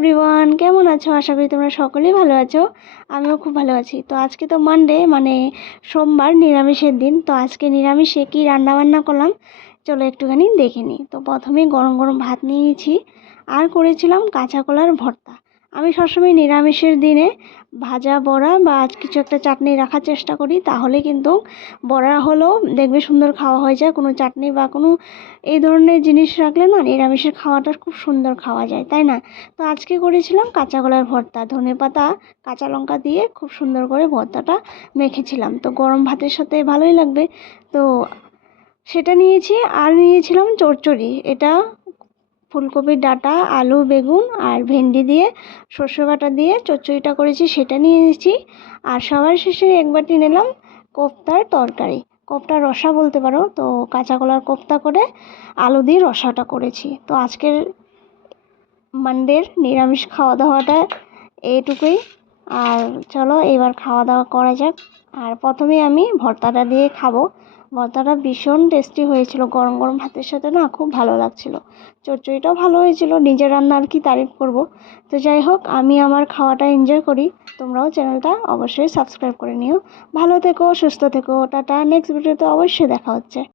Everyone, কেমন আছো? আশা করি তোমরা সকলেই ভালো আছো। আমিও খুব ভালো আছি। তো আজকে তো মানডে, মানে সোমবার, নিরামিষের দিন। তো আজকে নিরামিষে কী রান্নাবান্না করলাম চলো একটুখানি দেখে নিই। তো প্রথমেই গরম গরম ভাত নিয়েছি আর করেছিলাম কাঁচা কলার ভর্তা। আমি সবসময় নিরামিষের দিনে ভাজা বড়া বা কিছু একটা চাটনি রাখার চেষ্টা করি, তাহলে কিন্তু বড়া হলেও দেখবে সুন্দর খাওয়া হয়ে যায়। কোনো চাটনি বা কোনো এই ধরনের জিনিস রাখলে না নিরামিষের খাওয়াটা খুব সুন্দর খাওয়া যায়, তাই না? তো আজকে করেছিলাম কাঁচা কলার ভর্তা, ধনেপাতা কাঁচা লঙ্কা দিয়ে খুব সুন্দর করে ভর্তাটা মেখেছিলাম। তো গরম ভাতের সাথে ভালোই লাগবে। তো সেটা নিয়েছি আর নিয়েছিলাম চচ্চড়ি। এটা ফুলকপির ডাঁটা, আলু, বেগুন আর ভেন্ডি দিয়ে সর্ষে বাটা দিয়ে চচ্চড়িটা করেছি, সেটা নিয়ে নিয়েছি। আর সবার শেষে এক বাটি নিলাম কোফতার তরকারি, কোফতার রসা বলতে পারো। তো কাঁচা কলার কোফতা করে আলু দিয়ে রসাটা করেছি। তো আজকের মানডের নিরামিষ খাওয়া দাওয়াটা এইটুকুই। আর চলো এবার খাওয়া দাওয়া করা যাক। আর প্রথমে আমি ভর্তাটা দিয়ে খাবো। ভর্তাটা ভীষণ টেস্টি হয়েছিল, গরম গরম ভাতের সাথে না খুব ভালো লাগছিল। চচ্চড়িটাও ভালো হয়েছিল, নিজের রান্না আর কি তারিফ করব। তো যাই হোক, আমি আমার খাওয়াটা এনজয় করি। তোমরাও চ্যানেলটা অবশ্যই সাবস্ক্রাইব করে নিও। ভালো থেকো, সুস্থ থেকো, টাটা। নেক্সট ভিডিওতে অবশ্যই দেখা হচ্ছে।